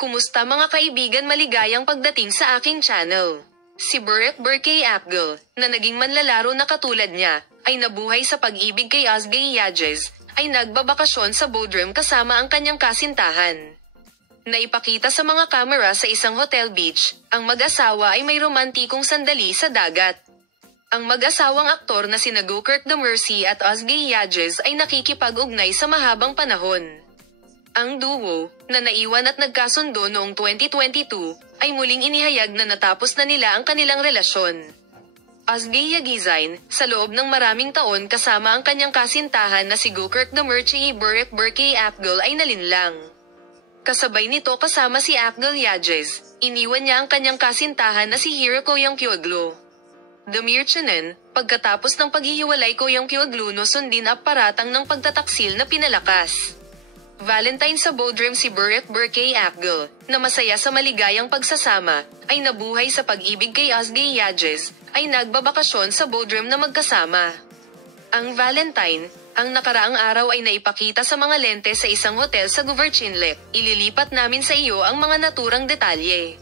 Kumusta mga kaibigan, maligayang pagdating sa aking channel. Si Burek Burkay Apgel, na naging manlalaro na katulad niya, ay nabuhay sa pag-ibig kay Ozgie Yajez, ay nagbabakasyon sa Bodrum kasama ang kanyang kasintahan. Naipakita sa mga kamera sa isang hotel beach, ang mag-asawa ay may romantikong sandali sa dagat. Ang mag-asawang aktor na sina Gokurt Demercy at Ozgie Yajez ay nakikipag-ugnay sa mahabang panahon. Ang duo, na naiwan at nagkasundo noong 2022, ay muling inihayag na natapos na nila ang kanilang relasyon. Ozgie Yagizine, sa loob ng maraming taon kasama ang kanyang kasintahan na si Gokurt Demercy, Burek Burkay Apgel ay nalinlang. Kasabay nito kasama si Apgel Yajez, iniwan niya ang kanyang kasintahan na si Hiroko Yongkyoglu. Demir Chenen, pagkatapos ng paghihiwalay ko Yongkyoglu no sundin aparatang ng pagtataksil na pinalakas. Valentine sa Bodrum si Burek Burkay Apgel, na masaya sa maligayang pagsasama, ay nabuhay sa pag-ibig kay Ozgie Yajez, ay nagbabakasyon sa Bodrum na magkasama. Ang Valentine, ang nakaraang araw ay naipakita sa mga lente sa isang hotel sa Guverchinlek. Ililipat namin sa iyo ang mga naturang detalye.